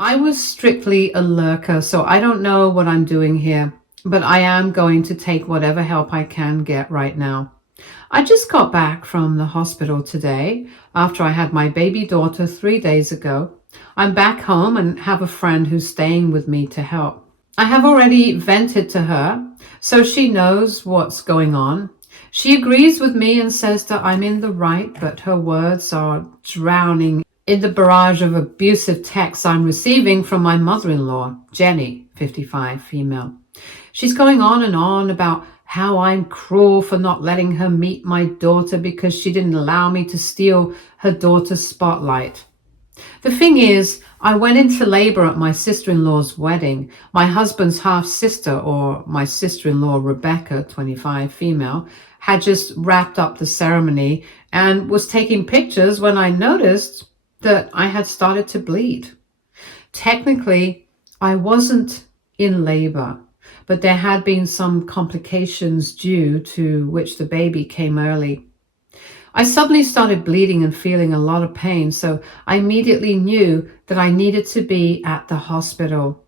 I was strictly a lurker, so I don't know what I'm doing here, but I am going to take whatever help I can get right now. I just got back from the hospital today after I had my baby daughter 3 days ago. I'm back home and have a friend who's staying with me to help. I have already vented to her, so she knows what's going on. She agrees with me and says that I'm in the right, but her words are drowning in the barrage of abusive texts I'm receiving from my mother-in-law, Jenny, 55, female. She's going on and on about how I'm cruel for not letting her meet my daughter because she didn't allow me to steal her daughter's spotlight. The thing is, I went into labor at my sister-in-law's wedding. My husband's half-sister, or my sister-in-law Rebecca, 25, female, had just wrapped up the ceremony and was taking pictures when I noticed that I had started to bleed. Technically, I wasn't in labor, but there had been some complications due to which the baby came early. I suddenly started bleeding and feeling a lot of pain, so I immediately knew that I needed to be at the hospital.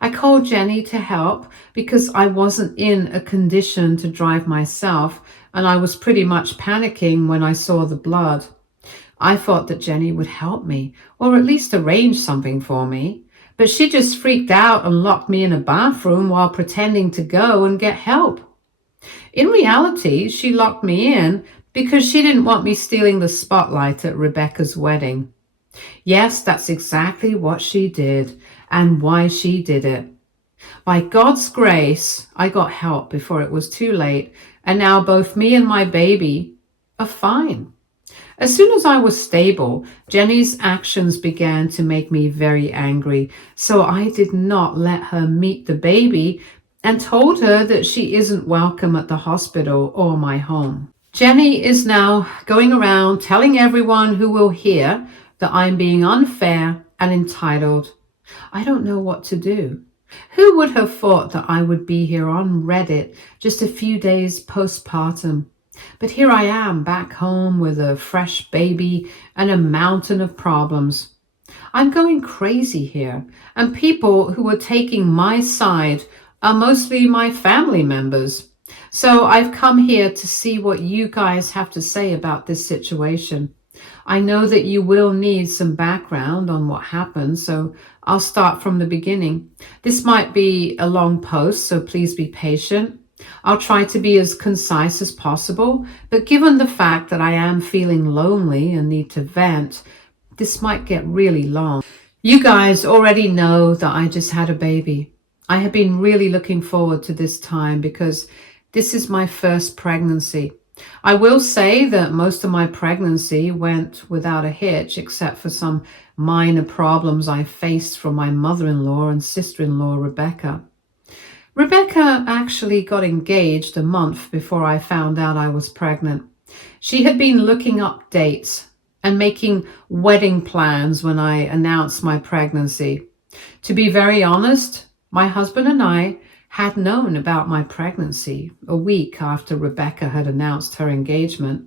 I called Jenny to help because I wasn't in a condition to drive myself, and I was pretty much panicking when I saw the blood. I thought that Jenny would help me, or at least arrange something for me, but she just freaked out and locked me in a bathroom while pretending to go and get help. In reality, she locked me in because she didn't want me stealing the spotlight at Rebecca's wedding. Yes, that's exactly what she did and why she did it. By God's grace, I got help before it was too late, and now both me and my baby are fine. As soon as I was stable, Jenny's actions began to make me very angry, so I did not let her meet the baby and told her that she isn't welcome at the hospital or my home. Jenny is now going around telling everyone who will hear that I'm being unfair and entitled. I don't know what to do. Who would have thought that I would be here on Reddit just a few days postpartum? But here I am back home with a fresh baby and a mountain of problems. I'm going crazy here, and people who are taking my side are mostly my family members. So I've come here to see what you guys have to say about this situation. I know that you will need some background on what happened, so I'll start from the beginning. This might be a long post, so please be patient. I'll try to be as concise as possible, but given the fact that I am feeling lonely and need to vent, this might get really long. You guys already know that I just had a baby. I have been really looking forward to this time because this is my first pregnancy. I will say that most of my pregnancy went without a hitch, except for some minor problems I faced from my mother-in-law and sister-in-law, Rebecca. Rebecca actually got engaged a month before I found out I was pregnant. She had been looking up dates and making wedding plans when I announced my pregnancy. To be very honest, my husband and I had known about my pregnancy a week after Rebecca had announced her engagement.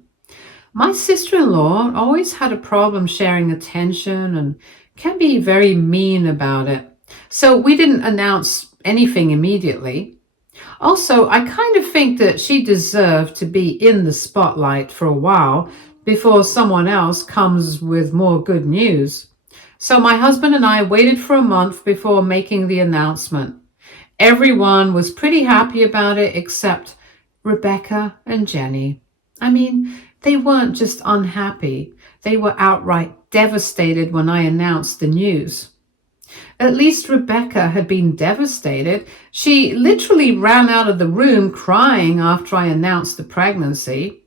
My sister-in-law always had a problem sharing attention and can be very mean about it. So we didn't announce anything immediately. Also, I kind of think that she deserved to be in the spotlight for a while before someone else comes with more good news. So my husband and I waited for a month before making the announcement. Everyone was pretty happy about it except Rebecca and Jenny. I mean, they weren't just unhappy. They were outright devastated when I announced the news. At least Rebecca had been devastated. She literally ran out of the room crying after I announced the pregnancy.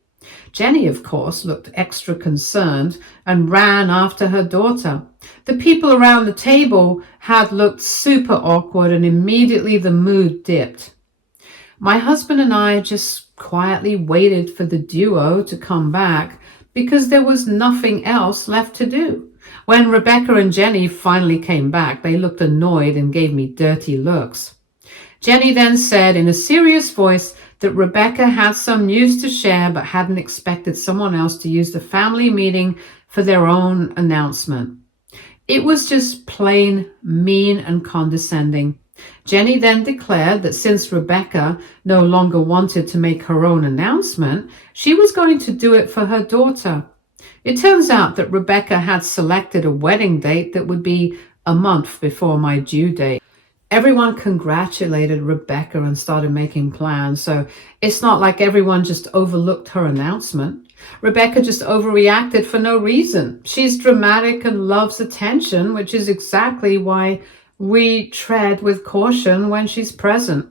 Jenny, of course, looked extra concerned and ran after her daughter. The people around the table had looked super awkward and immediately the mood dipped. My husband and I just quietly waited for the duo to come back because there was nothing else left to do. When Rebecca and Jenny finally came back, they looked annoyed and gave me dirty looks. Jenny then said in a serious voice that Rebecca had some news to share but hadn't expected someone else to use the family meeting for their own announcement. It was just plain mean and condescending. Jenny then declared that since Rebecca no longer wanted to make her own announcement, she was going to do it for her daughter. It turns out that Rebecca had selected a wedding date that would be a month before my due date. Everyone congratulated Rebecca and started making plans, so it's not like everyone just overlooked her announcement. Rebecca just overreacted for no reason. She's dramatic and loves attention, which is exactly why we tread with caution when she's present.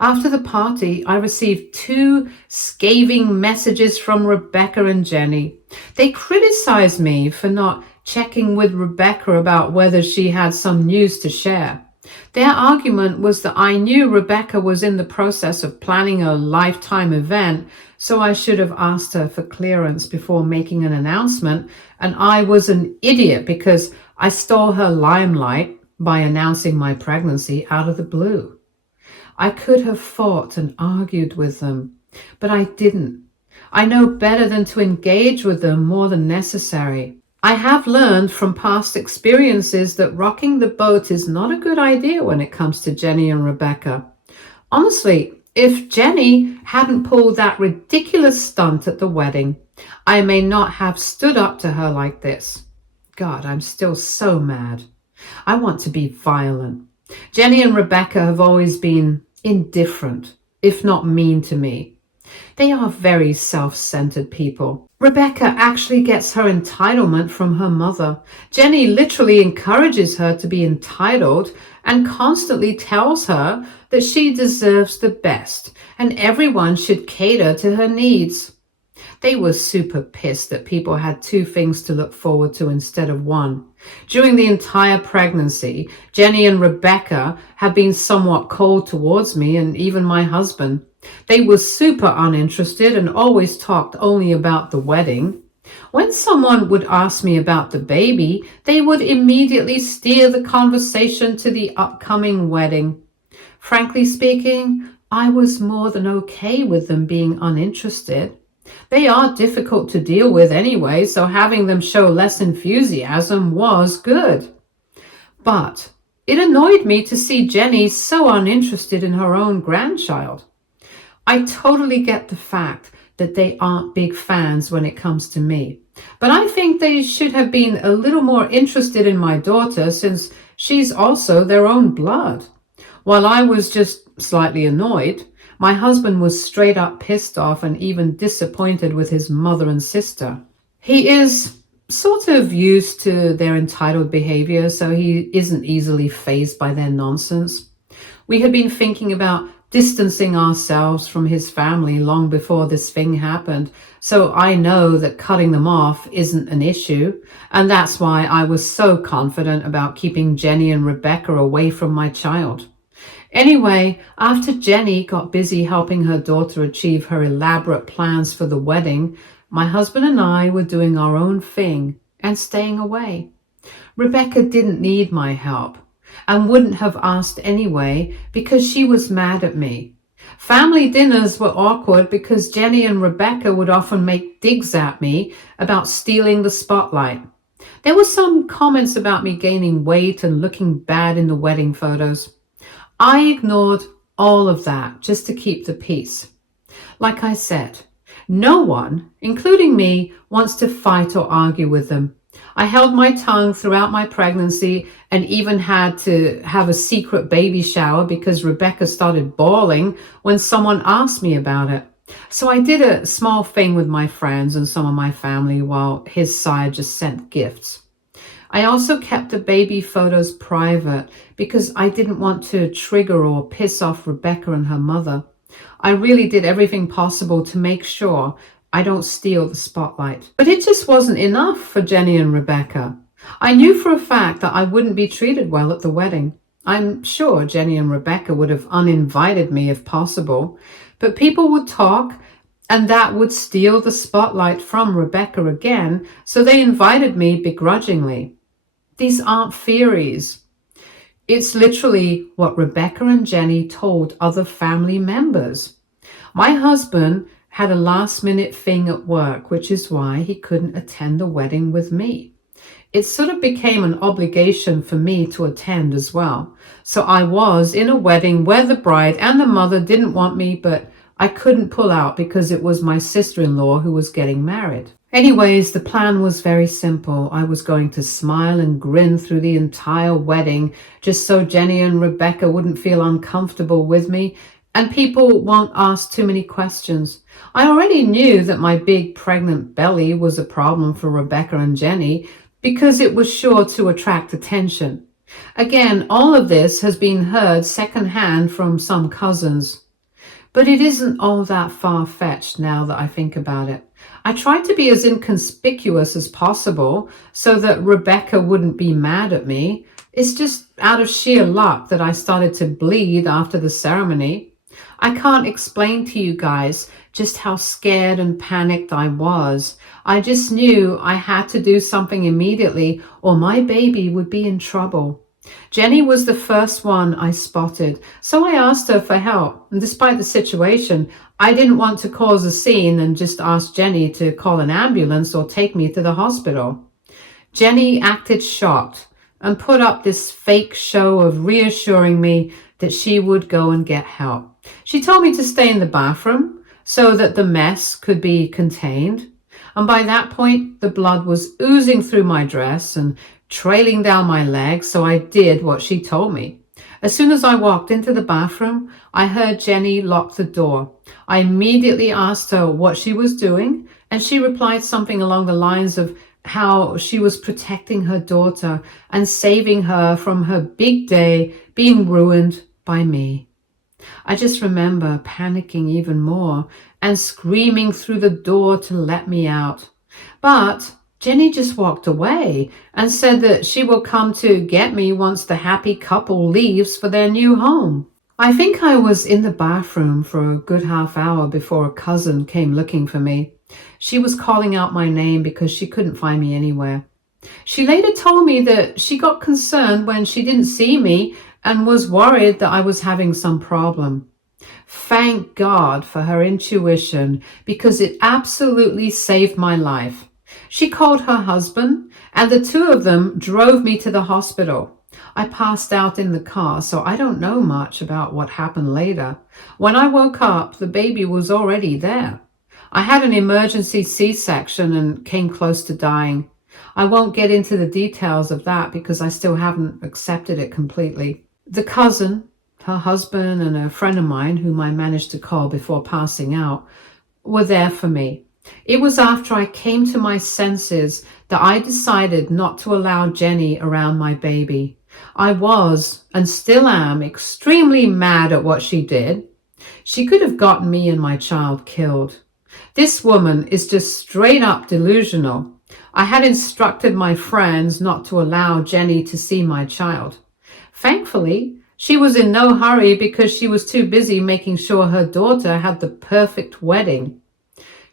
After the party, I received two scathing messages from Rebecca and Jenny. They criticized me for not checking with Rebecca about whether she had some news to share. Their argument was that I knew Rebecca was in the process of planning a lifetime event, so I should have asked her for clearance before making an announcement, and I was an idiot because I stole her limelight by announcing my pregnancy out of the blue. I could have fought and argued with them, but I didn't. I know better than to engage with them more than necessary. I have learned from past experiences that rocking the boat is not a good idea when it comes to Jenny and Rebecca. Honestly, if Jenny hadn't pulled that ridiculous stunt at the wedding, I may not have stood up to her like this. God, I'm still so mad. I want to be violent. Jenny and Rebecca have always been indifferent, if not mean to me. They are very self-centered people. Rebecca actually gets her entitlement from her mother. Jenny literally encourages her to be entitled and constantly tells her that she deserves the best and everyone should cater to her needs. They were super pissed that people had two things to look forward to instead of one. During the entire pregnancy, Jenny and Rebecca have been somewhat cold towards me and even my husband. They were super uninterested and always talked only about the wedding. When someone would ask me about the baby, they would immediately steer the conversation to the upcoming wedding. Frankly speaking, I was more than okay with them being uninterested. They are difficult to deal with anyway, so having them show less enthusiasm was good. But it annoyed me to see Jenny so uninterested in her own grandchild. I totally get the fact that they aren't big fans when it comes to me, but I think they should have been a little more interested in my daughter since she's also their own blood. While I was just slightly annoyed, my husband was straight up pissed off and even disappointed with his mother and sister. He is sort of used to their entitled behavior, so he isn't easily fazed by their nonsense. We had been thinking about distancing ourselves from his family long before this thing happened, so I know that cutting them off isn't an issue, and that's why I was so confident about keeping Jenny and Rebecca away from my child. Anyway, after Jenny got busy helping her daughter achieve her elaborate plans for the wedding, my husband and I were doing our own thing and staying away. Rebecca didn't need my help and wouldn't have asked anyway because she was mad at me. Family dinners were awkward because Jenny and Rebecca would often make digs at me about stealing the spotlight. There were some comments about me gaining weight and looking bad in the wedding photos. I ignored all of that just to keep the peace. Like I said, no one, including me, wants to fight or argue with them. I held my tongue throughout my pregnancy and even had to have a secret baby shower because Rebecca started bawling when someone asked me about it. So I did a small thing with my friends and some of my family while his side just sent gifts. I also kept the baby photos private because I didn't want to trigger or piss off Rebecca and her mother. I really did everything possible to make sure I don't steal the spotlight. But it just wasn't enough for Jenny and Rebecca. I knew for a fact that I wouldn't be treated well at the wedding. I'm sure Jenny and Rebecca would have uninvited me if possible, but people would talk and that would steal the spotlight from Rebecca again, so they invited me begrudgingly. These aren't theories. It's literally what Rebecca and Jenny told other family members. My husband had a last-minute thing at work, which is why he couldn't attend the wedding with me. it sort of became an obligation for me to attend as well. So I was in a wedding where the bride and the mother didn't want me, but I couldn't pull out because it was my sister-in-law who was getting married. Anyways, the plan was very simple. I was going to smile and grin through the entire wedding just so Jenny and Rebecca wouldn't feel uncomfortable with me and people won't ask too many questions. I already knew that my big pregnant belly was a problem for Rebecca and Jenny because it was sure to attract attention. Again, all of this has been heard secondhand from some cousins. But it isn't all that far-fetched now that I think about it. I tried to be as inconspicuous as possible so that Rebecca wouldn't be mad at me. It's just out of sheer luck that I started to bleed after the ceremony. I can't explain to you guys just how scared and panicked I was. I just knew I had to do something immediately or my baby would be in trouble. Jenny was the first one I spotted, so I asked her for help. And despite the situation, I didn't want to cause a scene and just ask Jenny to call an ambulance or take me to the hospital. Jenny acted shocked and put up this fake show of reassuring me that she would go and get help. She told me to stay in the bathroom so that the mess could be contained. And by that point, the blood was oozing through my dress and trailing down my legs, so I did what she told me. As soon as I walked into the bathroom, I heard Jenny lock the door. I immediately asked her what she was doing, and she replied something along the lines of how she was protecting her daughter and saving her from her big day being ruined by me. I just remember panicking even more and screaming through the door to let me out. But Jenny just walked away and said that she will come to get me once the happy couple leaves for their new home. I think I was in the bathroom for a good half hour before a cousin came looking for me. She was calling out my name because she couldn't find me anywhere. She later told me that she got concerned when she didn't see me and was worried that I was having some problem. Thank God for her intuition because it absolutely saved my life. She called her husband, and the two of them drove me to the hospital. I passed out in the car, so I don't know much about what happened later. When I woke up, the baby was already there. I had an emergency C-section and came close to dying. I won't get into the details of that because I still haven't accepted it completely. The cousin, her husband, and a friend of mine, whom I managed to call before passing out, were there for me. It was after I came to my senses that I decided not to allow Jenny around my baby. I was, and still am, extremely mad at what she did. She could have gotten me and my child killed. This woman is just straight up delusional. I had instructed my friends not to allow Jenny to see my child. Thankfully, she was in no hurry because she was too busy making sure her daughter had the perfect wedding.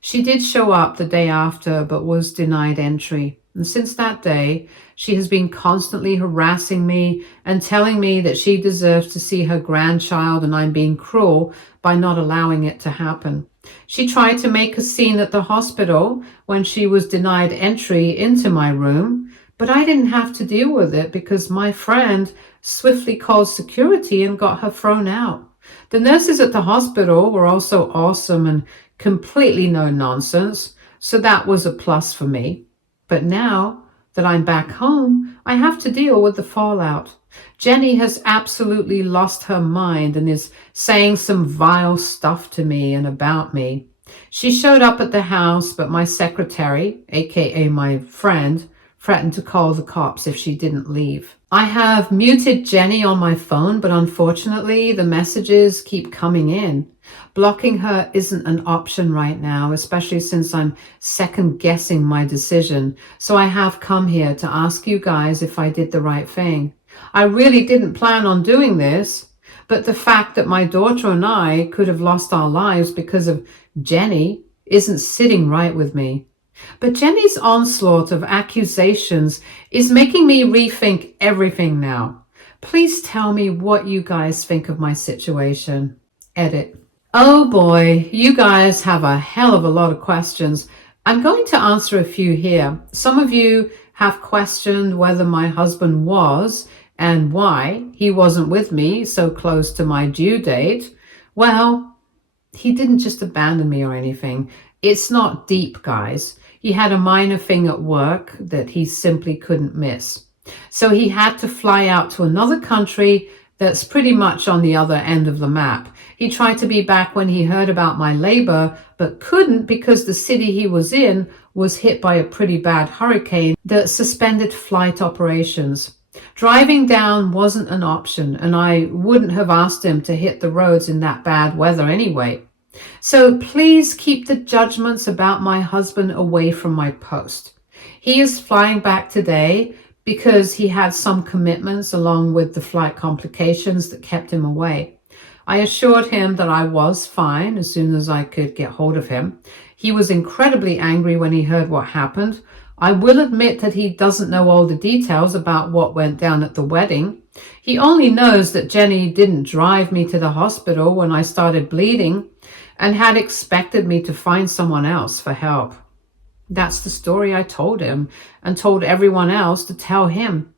She did show up the day after, but was denied entry. And since that day, she has been constantly harassing me and telling me that she deserves to see her grandchild and I'm being cruel by not allowing it to happen. She tried to make a scene at the hospital when she was denied entry into my room, but I didn't have to deal with it because my friend swiftly called security and got her thrown out. The nurses at the hospital were also awesome and completely no nonsense, so that was a plus for me. But now that I'm back home, I have to deal with the fallout. Jenny has absolutely lost her mind and is saying some vile stuff to me and about me. She showed up at the house, but my secretary, aka my friend, threatened to call the cops if she didn't leave. I have muted Jenny on my phone, but unfortunately the messages keep coming in. Blocking her isn't an option right now, especially since I'm second-guessing my decision. So I have come here to ask you guys if I did the right thing. I really didn't plan on doing this, but the fact that my daughter and I could have lost our lives because of Jenny isn't sitting right with me. But Jenny's onslaught of accusations is making me rethink everything now. Please tell me what you guys think of my situation. Edit. Oh boy, you guys have a hell of a lot of questions. I'm going to answer a few here. Some of you have questioned whether my husband was and why he wasn't with me so close to my due date, well, he didn't just abandon me or anything. It's not deep, guys. He had a minor thing at work that he simply couldn't miss. So he had to fly out to another country that's pretty much on the other end of the map. He tried to be back when he heard about my labor, but couldn't because the city he was in was hit by a pretty bad hurricane that suspended flight operations. Driving down wasn't an option, and I wouldn't have asked him to hit the roads in that bad weather anyway. So please keep the judgments about my husband away from my post. He is flying back today because he had some commitments along with the flight complications that kept him away. I assured him that I was fine as soon as I could get hold of him. He was incredibly angry when he heard what happened. I will admit that he doesn't know all the details about what went down at the wedding. He only knows that Jenny didn't drive me to the hospital when I started bleeding and had expected me to find someone else for help. That's the story I told him and told everyone else to tell him.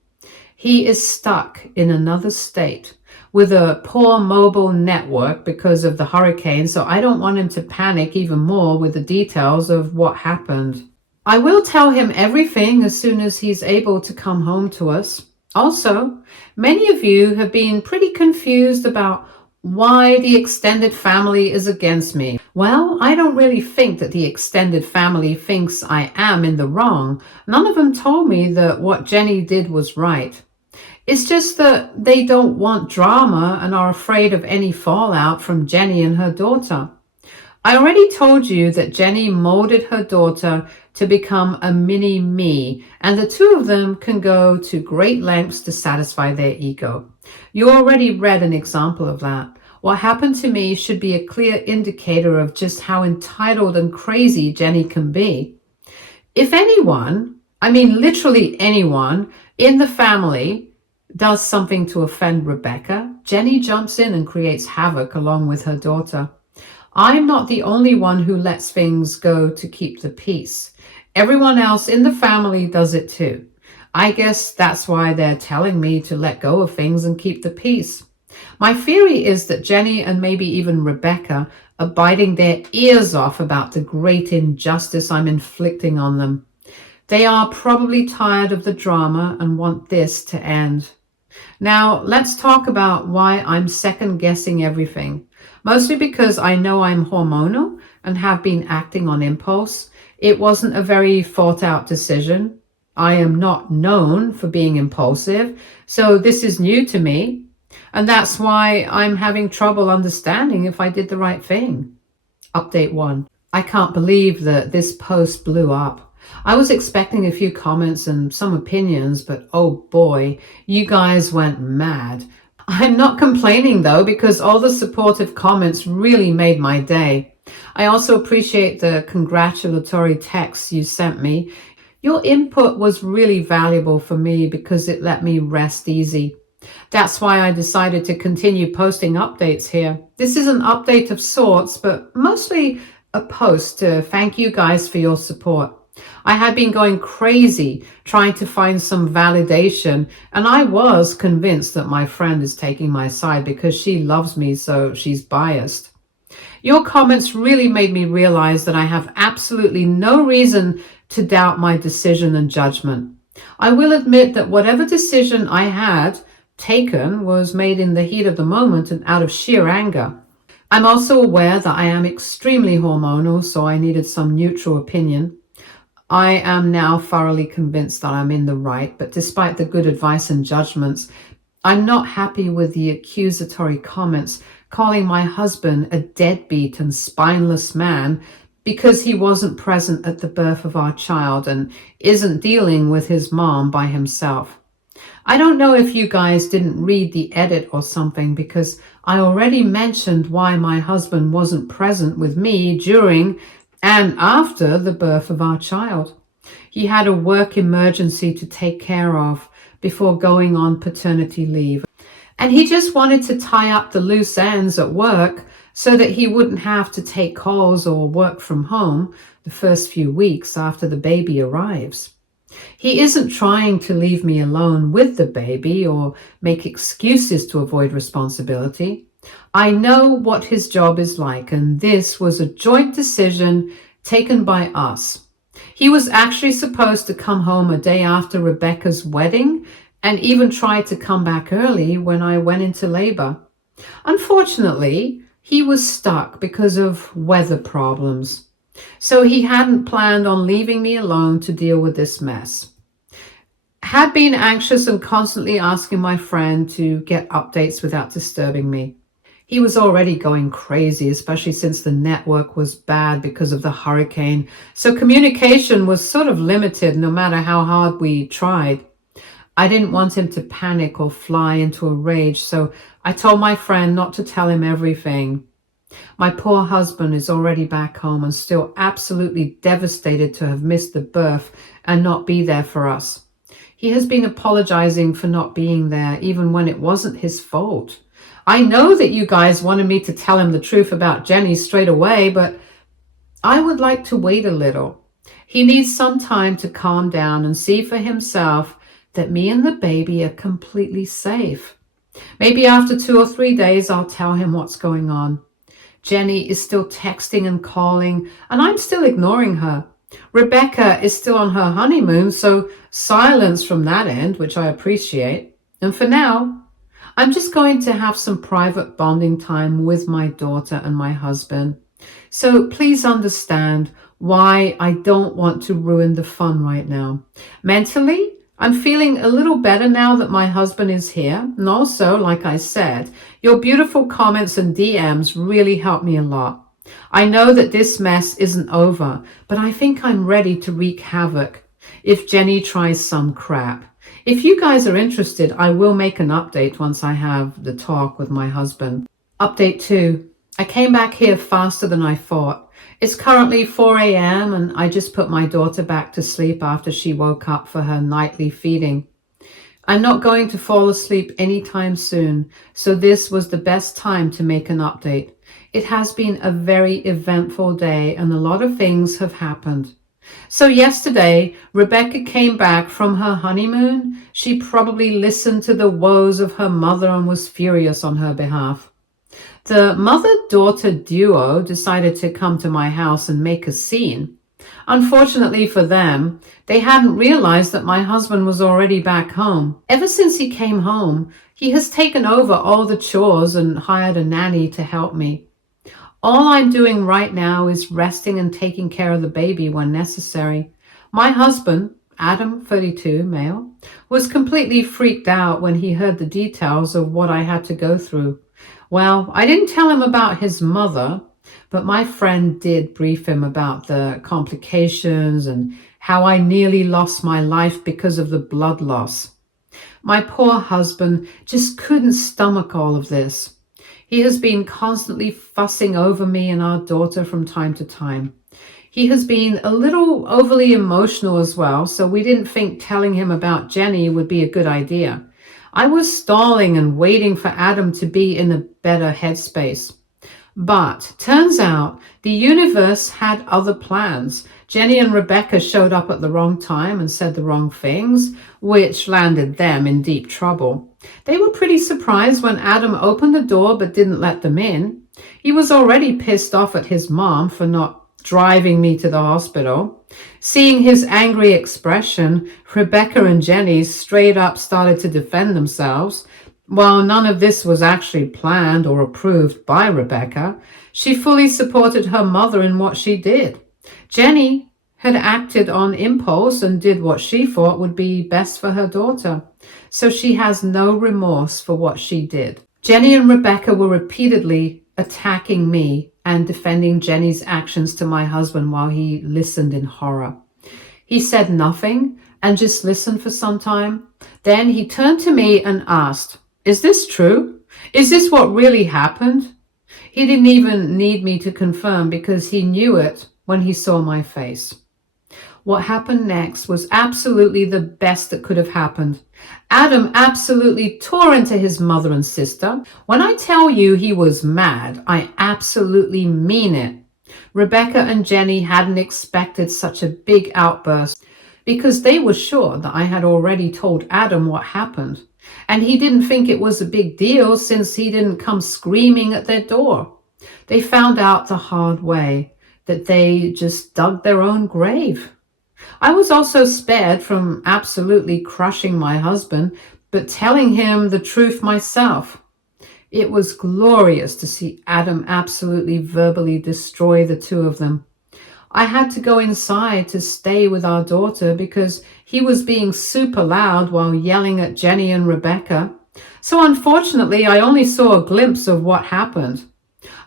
He is stuck in another state with a poor mobile network because of the hurricane, so I don't want him to panic even more with the details of what happened. I will tell him everything as soon as he's able to come home to us. Also, many of you have been pretty confused about why the extended family is against me. Well, I don't really think that the extended family thinks I am in the wrong. None of them told me that what Jenny did was right. It's just that they don't want drama and are afraid of any fallout from Jenny and her daughter. I already told you that Jenny molded her daughter to become a mini me, and the two of them can go to great lengths to satisfy their ego. You already read an example of that. What happened to me should be a clear indicator of just how entitled and crazy Jenny can be. If anyone, I mean literally anyone, in the family does something to offend Rebecca, Jenny jumps in and creates havoc along with her daughter. I'm not the only one who lets things go to keep the peace. Everyone else in the family does it too. I guess that's why they're telling me to let go of things and keep the peace. My theory is that Jenny and maybe even Rebecca are biting their ears off about the great injustice I'm inflicting on them. They are probably tired of the drama and want this to end. Now, let's talk about why I'm second guessing everything. Mostly because I know I'm hormonal and have been acting on impulse. It wasn't a very thought out decision. I am not known for being impulsive, so this is new to me. And that's why I'm having trouble understanding if I did the right thing. Update 1. I can't believe that this post blew up. I was expecting a few comments and some opinions, but oh boy, you guys went mad. I'm not complaining though, because all the supportive comments really made my day. I also appreciate the congratulatory texts you sent me. Your input was really valuable for me because it let me rest easy. That's why I decided to continue posting updates here. This is an update of sorts, but mostly a post to thank you guys for your support. I had been going crazy trying to find some validation, and I was convinced that my friend is taking my side because she loves me, so she's biased. Your comments really made me realize that I have absolutely no reason to doubt my decision and judgment. I will admit that whatever decision I had taken was made in the heat of the moment and out of sheer anger. I'm also aware that I am extremely hormonal, so I needed some neutral opinion. I am now thoroughly convinced that I'm in the right, but despite the good advice and judgments, I'm not happy with the accusatory comments calling my husband a deadbeat and spineless man because he wasn't present at the birth of our child and isn't dealing with his mom by himself. I don't know if you guys didn't read the edit or something, because I already mentioned why my husband wasn't present with me during and after the birth of our child. He had a work emergency to take care of before going on paternity leave. And he just wanted to tie up the loose ends at work so that he wouldn't have to take calls or work from home the first few weeks after the baby arrives. He isn't trying to leave me alone with the baby or make excuses to avoid responsibility. I know what his job is like, and this was a joint decision taken by us. He was actually supposed to come home a day after Rebecca's wedding and even tried to come back early when I went into labor. Unfortunately, he was stuck because of weather problems. So he hadn't planned on leaving me alone to deal with this mess. Had been anxious and constantly asking my friend to get updates without disturbing me. He was already going crazy, especially since the network was bad because of the hurricane. So communication was sort of limited no matter how hard we tried. I didn't want him to panic or fly into a rage, so I told my friend not to tell him everything. My poor husband is already back home and still absolutely devastated to have missed the birth and not be there for us. He has been apologizing for not being there, even when it wasn't his fault. I know that you guys wanted me to tell him the truth about Jenny straight away, but I would like to wait a little. He needs some time to calm down and see for himself that me and the baby are completely safe. Maybe after 2 or 3 days, I'll tell him what's going on. Jenny is still texting and calling, and I'm still ignoring her. Rebecca is still on her honeymoon, so silence from that end, which I appreciate. And for now, I'm just going to have some private bonding time with my daughter and my husband. So please understand why I don't want to ruin the fun right now. Mentally, I'm feeling a little better now that my husband is here. And also, like I said, your beautiful comments and DMs really helped me a lot. I know that this mess isn't over, but I think I'm ready to wreak havoc if Jenny tries some crap. If you guys are interested, I will make an update once I have the talk with my husband. Update 2. I came back here faster than I thought. It's currently 4 a.m. and I just put my daughter back to sleep after she woke up for her nightly feeding. I'm not going to fall asleep anytime soon, so this was the best time to make an update. It has been a very eventful day and a lot of things have happened. So yesterday, Rebecca came back from her honeymoon. She probably listened to the woes of her mother and was furious on her behalf. The mother-daughter duo decided to come to my house and make a scene. Unfortunately for them, they hadn't realized that my husband was already back home. Ever since he came home, he has taken over all the chores and hired a nanny to help me. All I'm doing right now is resting and taking care of the baby when necessary. My husband, Adam, 32, male, was completely freaked out when he heard the details of what I had to go through. Well, I didn't tell him about his mother, but my friend did brief him about the complications and how I nearly lost my life because of the blood loss. My poor husband just couldn't stomach all of this. He has been constantly fussing over me and our daughter from time to time. He has been a little overly emotional as well, so we didn't think telling him about Jenny would be a good idea. I was stalling and waiting for Adam to be in a better headspace. But turns out the universe had other plans. Jenny and Rebecca showed up at the wrong time and said the wrong things, which landed them in deep trouble. They were pretty surprised when Adam opened the door but didn't let them in. He was already pissed off at his mom for not driving me to the hospital. Seeing his angry expression, Rebecca and Jenny straight up started to defend themselves. While none of this was actually planned or approved by Rebecca, she fully supported her mother in what she did. Jenny had acted on impulse and did what she thought would be best for her daughter, so she has no remorse for what she did. Jenny and Rebecca were repeatedly attacking me and defending Jenny's actions to my husband while he listened in horror. He said nothing and just listened for some time. Then he turned to me and asked, "Is this true? Is this what really happened?" He didn't even need me to confirm because he knew it when he saw my face. What happened next was absolutely the best that could have happened. Adam absolutely tore into his mother and sister. When I tell you he was mad, I absolutely mean it. Rebecca and Jenny hadn't expected such a big outburst. because they were sure that I had already told Adam what happened, and he didn't think it was a big deal since he didn't come screaming at their door. They found out the hard way that they just dug their own grave. I was also spared from absolutely crushing my husband, but telling him the truth myself. It was glorious to see Adam absolutely verbally destroy the two of them. I had to go inside to stay with our daughter because he was being super loud while yelling at Jenny and Rebecca. So unfortunately, I only saw a glimpse of what happened.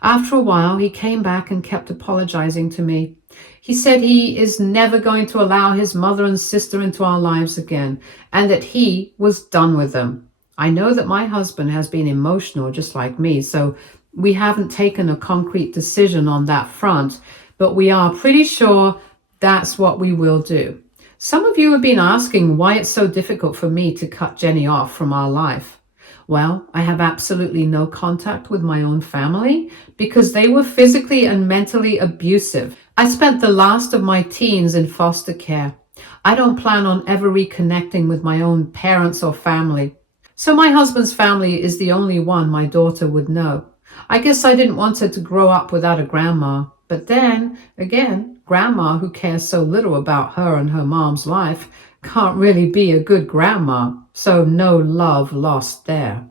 After a while, he came back and kept apologizing to me. He said he is never going to allow his mother and sister into our lives again, and that he was done with them. I know that my husband has been emotional just like me, so we haven't taken a concrete decision on that front, but we are pretty sure that's what we will do. Some of you have been asking why it's so difficult for me to cut Jenny off from our life. Well, I have absolutely no contact with my own family because they were physically and mentally abusive. I spent the last of my teens in foster care. I don't plan on ever reconnecting with my own parents or family. So my husband's family is the only one my daughter would know. I guess I didn't want her to grow up without a grandma. But then, again, grandma who cares so little about her and her mom's life can't really be a good grandma, so no love lost there.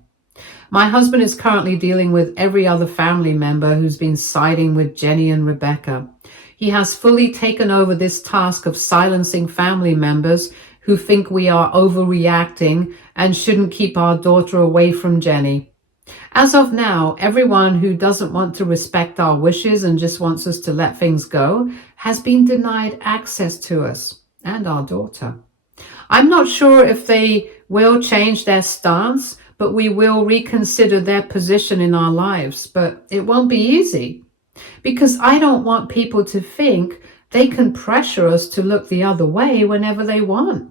My husband is currently dealing with every other family member who's been siding with Jenny and Rebecca. He has fully taken over this task of silencing family members who think we are overreacting and shouldn't keep our daughter away from Jenny. As of now, everyone who doesn't want to respect our wishes and just wants us to let things go has been denied access to us and our daughter. I'm not sure if they will change their stance, but we will reconsider their position in our lives. But it won't be easy because I don't want people to think they can pressure us to look the other way whenever they want.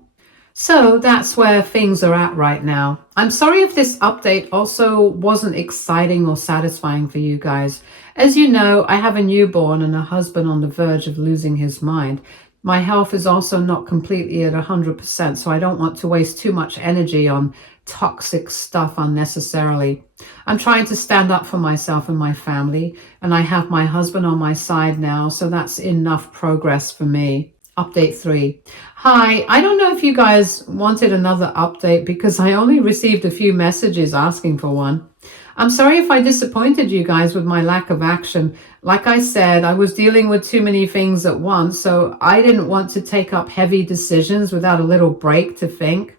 So that's where things are at right now. I'm sorry if this update also wasn't exciting or satisfying for you guys. As you know, I have a newborn and a husband on the verge of losing his mind. My health is also not completely at 100%, so I don't want to waste too much energy on toxic stuff unnecessarily. I'm trying to stand up for myself and my family, and I have my husband on my side now, so that's enough progress for me. Update 3. Hi, I don't know if you guys wanted another update because I only received a few messages asking for one. I'm sorry if I disappointed you guys with my lack of action. Like I said, I was dealing with too many things at once, so I didn't want to take up heavy decisions without a little break to think.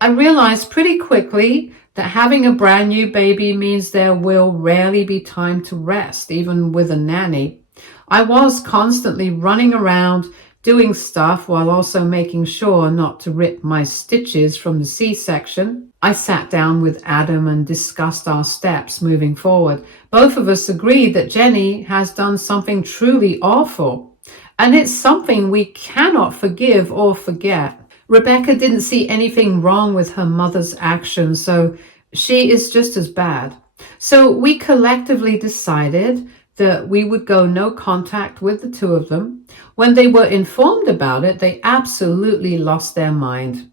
I realized pretty quickly that having a brand new baby means there will rarely be time to rest, even with a nanny. I was constantly running around doing stuff while also making sure not to rip my stitches from the C-section. I sat down with Adam and discussed our steps moving forward. Both of us agreed that Jenny has done something truly awful, and it's something we cannot forgive or forget. Rebecca didn't see anything wrong with her mother's actions, so she is just as bad. So we collectively decided that we would go no contact with the two of them. When they were informed about it, they absolutely lost their mind.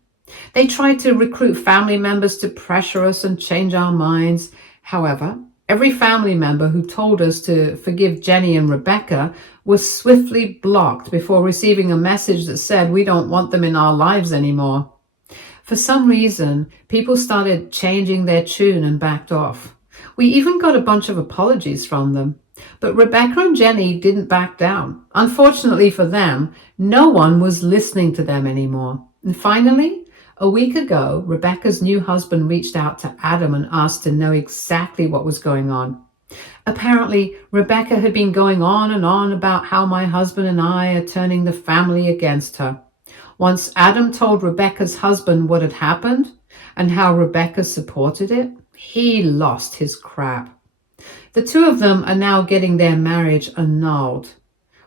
They tried to recruit family members to pressure us and change our minds. However, every family member who told us to forgive Jenny and Rebecca was swiftly blocked before receiving a message that said we don't want them in our lives anymore. For some reason, people started changing their tune and backed off. We even got a bunch of apologies from them. But Rebecca and Jenny didn't back down. Unfortunately for them, no one was listening to them anymore. And finally, a week ago, Rebecca's new husband reached out to Adam and asked to know exactly what was going on. Apparently, Rebecca had been going on and on about how my husband and I are turning the family against her. Once Adam told Rebecca's husband what had happened and how Rebecca supported it, he lost his crap. The two of them are now getting their marriage annulled.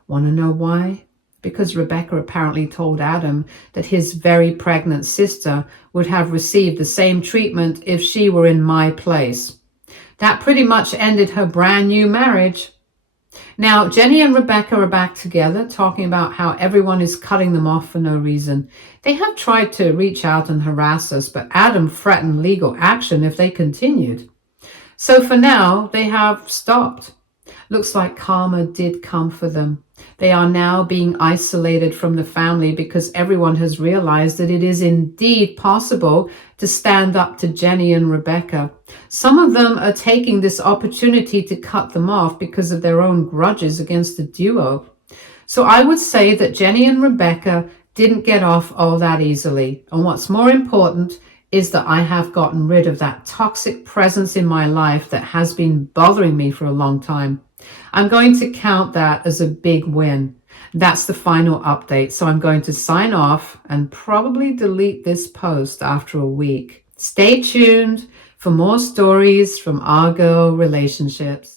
Want to know why? Because Rebecca apparently told Adam that his very pregnant sister would have received the same treatment if she were in my place. That pretty much ended her brand new marriage. Now, Jenny and Rebecca are back together, talking about how everyone is cutting them off for no reason. They have tried to reach out and harass us, but Adam threatened legal action if they continued. So for now, they have stopped. Looks like karma did come for them. They are now being isolated from the family because everyone has realized that it is indeed possible to stand up to Jenny and Rebecca. Some of them are taking this opportunity to cut them off because of their own grudges against the duo. So I would say that Jenny and Rebecca didn't get off all that easily. And what's more important is that I have gotten rid of that toxic presence in my life that has been bothering me for a long time. I'm going to count that as a big win. That's the final update. So I'm going to sign off and probably delete this post after a week. Stay tuned for more stories from our girl relationships.